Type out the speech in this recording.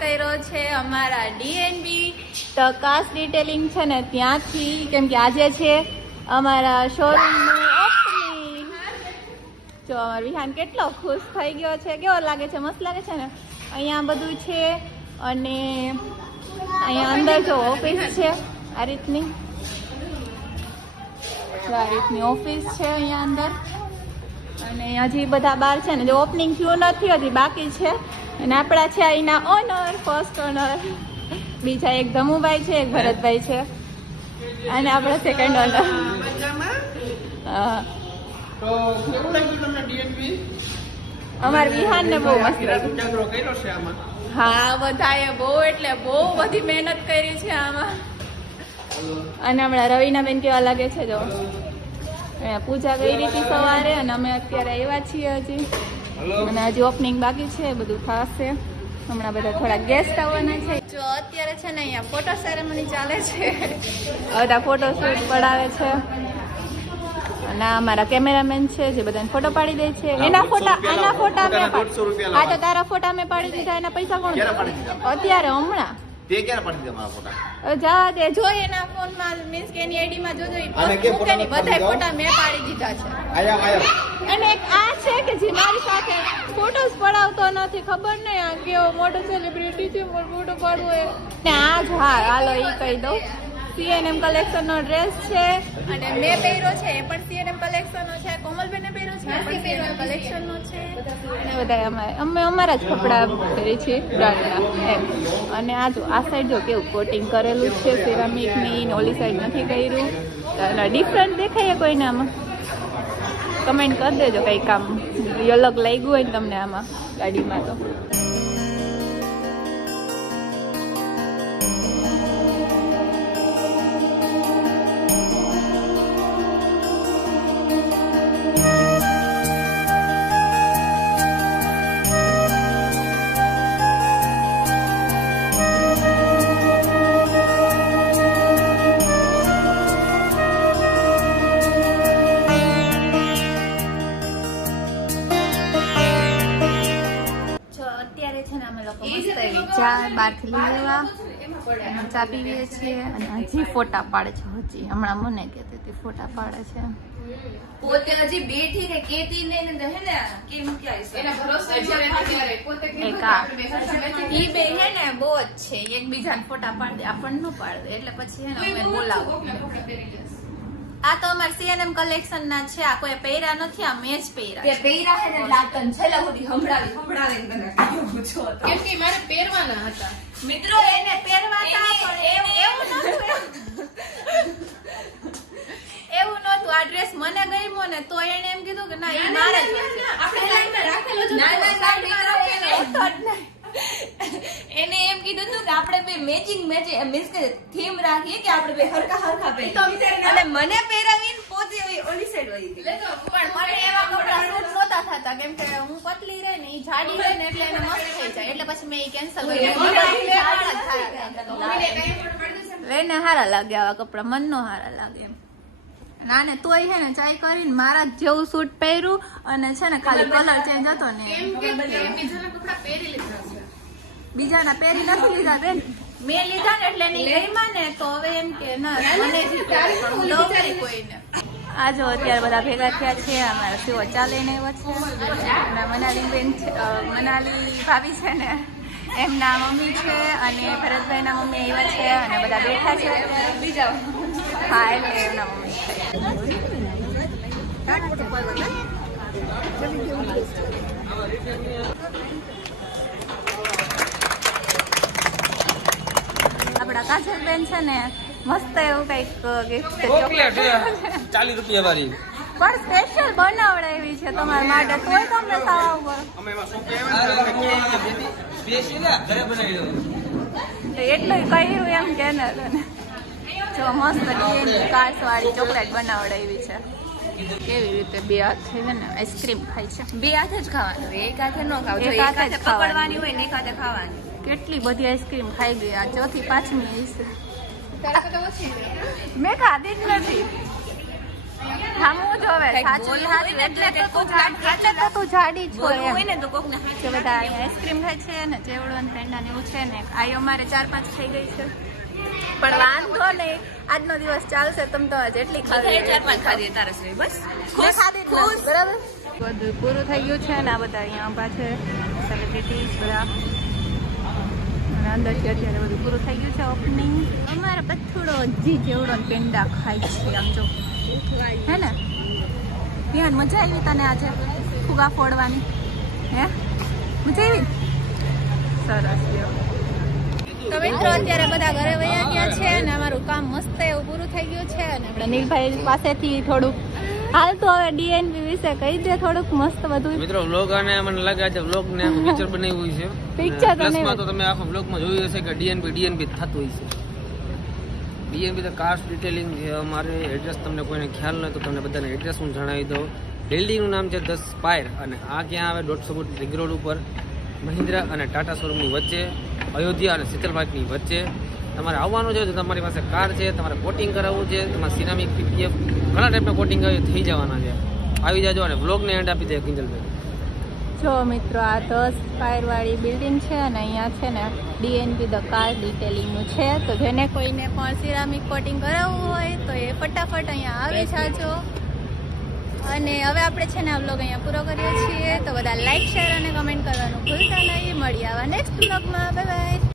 કર્યો છે અમારા ડીએનબી તો કાસ્ટ ડિટેલિંગ છે ને ત્યાંથી, કેમ કે આજે છે અમારા શોરૂમનું ઓપનિંગ. જો અમારો વિહાન કેટલો ખુશ થઈ ગયો છે. કેવો લાગે છે? મસ્ત લાગે છે ને. અહીંયા બધું છે અને અહીંયા અંદર જો ઓફિસ છે આ રીતની ઓફિસ છે અહીંયા અંદર. અને હજી બધા બહાર છે ને, જો ઓપનિંગ થયું નથી, હજી બાકી છે. અને આપણા છે અહીંના ઓનર, ફર્સ્ટ ઓનર, બીજા એક ધમુભાઈ છે, એક ભરતભાઈ છે, અને આપણા સેકન્ડ ઓનર. તો કેવું લાગ્યું તમને ડીએનબી? અમાર વિહાન ને બહુ મસ્ત લાગ્યું. ઉજાગરો કર્યો છે આમાં? હા, બધાએ બહુ એટલે બહુ બધી મહેનત કરી છે આમાં. અને હમણાં રવિના બેન કેવા લાગે છે જો. પૂજા કરી હતી સવારે અને અમે અત્યારે આવ્યા છીએ હજી. અને હજી ઓપનિંગ બાકી છે, બધું થશે. હમણાં બધા થોડા ગેસ્ટ આવવાના છે. જો અત્યારે છે ને અહીંયા ફોટો સેરેમની ચાલે છે, બધા ફોટો શૂટ પડાવે છે. અને અમારા કેમેરામેન છે જે બધાને ફોટો પાડી દે છે. એના ફોટા મેં હા તો તારા ફોટા મેં પાડી દીધા. એના પૈસા કોણ? અત્યારે હમણાં તે ક્યારે પાડી દીધા મારા ફોટા? જવા દે, જો એના ફોનમાં મીન્સ કે એની આઈડીમાં જોજો બધા ફોટા મેં પાડી દીધા છે. અને એક આ છે કે જે મારી સાથે ફોટોસ પડાવતો નથી, ખબર નહીં આ કેવો મોટો સેલિબ્રિટી છે, ફોટો પાડવો એ. ને આ જ હા હાલો એ કહી દઉં, સીએનએમ કલેક્શનનો ડ્રેસ છે અને મેં પહેર્યો છે એ પણ સીએનએમ કલેક્શનનો છે. કોમલબેને પહેર્યો છે એ પણ સીએનએમ કલેક્શનનો છે. અને બધા અમે અમારા જ કપડાં પહેરી છીએ બ્રાન્ડના એમ. અને આ જો આ સાઈડ જો કેવું કોટિંગ કરેલું છે સિરામિકની, ને ઓલી સાઈડ નથી કર્યું. ડિફરન્ટ દેખાય કોઈને આમાં? કમેન્ટ કરી દેજો કંઈક આમ અલગ લાગ્યું હોય ને તમને આમાં ગાડીમાં તો. બહારથી લેવા ચા પીવીએ છીએ અને હજી ફોટા પાડે છે. હજી હમણાં મને કહેતી હતી ફોટા પાડે છે. પોતે હજી બેઠી ને કેતી ને હે ને કેમ ક્યાં એના ભરોસે જ્યારે પોતે ઈ બે હે ને બહુ જ છે, એકબીજાને ફોટા પાડે, આપણને ન પાડે. એટલે પછી હે ને અમે બોલાવો. આ તો અમાર સીએનએમ કલેક્શન ના છે. આ કોઈ પહેર્યા નથી, આ મેં જ પહેર્યા. તે પહેર્યા હે ને લાતન છેલ્લા સુધી સંભળાવી તને કહ્યું છો તો કેમ કે મારે પહેરવાના હતા મિત્રો, એને પહેરવાતા પણ એવું નતું. એવું નતું. આ ડ્રેસ મને ગમ્યો ને તો એને એમ કીધું કે ના એ મારે જ છે. આપણે લાઈનમાં રાખેલો છે. ના એને એમ કીધું હતું કે આપણે બે મેચિંગ મીન્સ કે થીમ રાખીએ કે આપણે બે હરખા પહેરીએ. અને મને પહેરાવીને પોતે ઓલી સાઈડ વહી ગઈ. પણ મને એવા કપડા સૂટ નહોતા થતા, કેમ કે હું પતલી રહે ને ઈ જાડી રહે ને એટલે એને મસ્ત થઈ જાય. એટલે પછી મેં ઈ કેન્સલ કરી. લઈને હારા લાગે આવા કપડા, મન નો હારા લાગે એમ. ના ને તોય છે ને ચાય કરીને મારા જેવું સૂટ પહેર્યું અને છે ને ખાલી કલર ચેન્જ હતો ને. બીજાના પહેરી નથી લીધા બેન, મેં લીધા ને એટલે એની ગઈમાં ને તો હવે એમ કે ના મને કોઈને. આ જો અત્યારે બધા ભેગા થયા છે. અમારા શિવો ચાલે ને એવો છે. મનાલી બેન મનાલી ભાભી છે ને એમના મમ્મી છે અને ભરતભાઈના મમ્મી આવ્યા છે અને બધા બેઠા છે. બીજા હા એટલે એમના મમ્મી છે. આપડા કાજલબેન છે ને મસ્ત એવું કઈક ગિફ્ટ ચોકલેટ 40 રૂપિયા વાળી પણ સ્પેશિયલ બનાવડાવી છે તમારા માટે. તોય તમને સાવા ઉપર અમે એમાં શું કહેવાય સ્પેશિયલ ઘરે બનાવી દઉં એટલું કર્યું એમ કે ને. જો મસ્ત ડીએનબી કાર્સ વાળી ચોકલેટ બનાવડાવી છે. કેવી રીતે બે હાથ છે ને આઈસ્ક્રીમ ખાય છે. બે હાથે જ ખાવાનું, એક હાથે ન ખાવું. એક હાથે પકડવાની હોય ને એક હાથે ખાવાની. કેટલી બધી આઈસ્ક્રીમ ખાઈ ગઈ. આ ચોથી પાંચમી છે. મેં ખાધી જ નથી. થામું જ હવે કંઈક સાચું બોલવું સાચું હોય ને એટલે તો તો તું કોકને જાડી એટલે તો તું જાડી છો બોલવું એમ હોય ને તો કોકને કે હાચું બધા અહીંયા આઈસ્ક્રીમ ખાય છે ને ચેવડો ને પેંડા ને એવું છે ને આ અમારે 4-5 થઈ ગઈ છે પણ વાંધો નહીં આજનો દિવસ ચાલશે તમે તો જેટલી ખાવી ચાર પાંચ ખાધી તારે છે બસ મેં ખાધી જ નથી, બરાબર બધું પૂરું થઈ ગયું છે ને આ બધા અહીંયા ઊભા છે સેલિબ્રિટીઝ બધા અને અંદરથી અત્યારે બધું પૂરું થઈ ગયું છે ઓપનિંગ અમારા પથ્થુડો હજી જેવડો ને પેંડા ખાય છે આમ જો હે ને ત્યાં મજા આવી તને આજે ફુગા ફોડવાની હે મજા આવી સરસ લ્યો તો મિત્રો અત્યારે બધા ઘરે વયા ગયા છે અને અમારું કામ મસ્ત એવું પૂરું થઈ ગયું છે અને આપણે નીલભાઈ પાસેથી થોડુંક હાલ તો હવે ડીએનપી વિશે કહી દે થોડુંક મસ્ત બધું મિત્રો વ્લોગ અને મને લાગે છે વ્લોગ ને પિક્ચર બનાવ્યું છે Picture તો પ્લસમાં નહીં. તો તમે આખો વ્લોગ માં જોયું હશે કે ડીએનપી થતું હોય છે ડીએનપી તો કાસ્ટ ડિટેલિંગ છે અમારે એડ્રેસ તમને કોઈને ખ્યાલ ન તો તમને બધાને એડ્રેસ હું જણાવી દઉં બિલ્ડિંગનું નામ છે 10 સ્પાયર અને આ ક્યાં આવે 150 ફૂટ રિંગ રોડ ઉપર મહિન્દ્રા અને ટાટા શોરૂમની વચ્ચે અયોધ્યા અને શીતલ પાર્કની વચ્ચે તમારે આવવાનું છે તો તમારી પાસે કાર છે તમારે કોટિંગ કરાવવું છે તમારે સિરામિક પીપીએફ ઘણા ટાઈપના કોટિંગ થઈ જવાના છે આવી જાજો અને વ્લોગને એન્ડ આપી દે કિંજલભાઈ જો મિત્રો આ 10 સ્પાયર વાળી બિલ્ડિંગ છે અને અહીંયા છે ને ડીએનપી ધ કાર ડિટેલિંગનું છે તો જેને કોઈને પણ સિરામિક કોટિંગ કરાવવું હોય તો એ ફટાફટ અહીંયા આવી જાજો અને હવે આપણે છે ને આ વ્લોગ અહીંયા પૂરો કરીએ છીએ તો બધા લાઈક શેર અને કમેન્ટ કરવાનું ભૂલતા નહીં મળી આવા નેક્સ્ટ વ્લોગમાં બાય બાય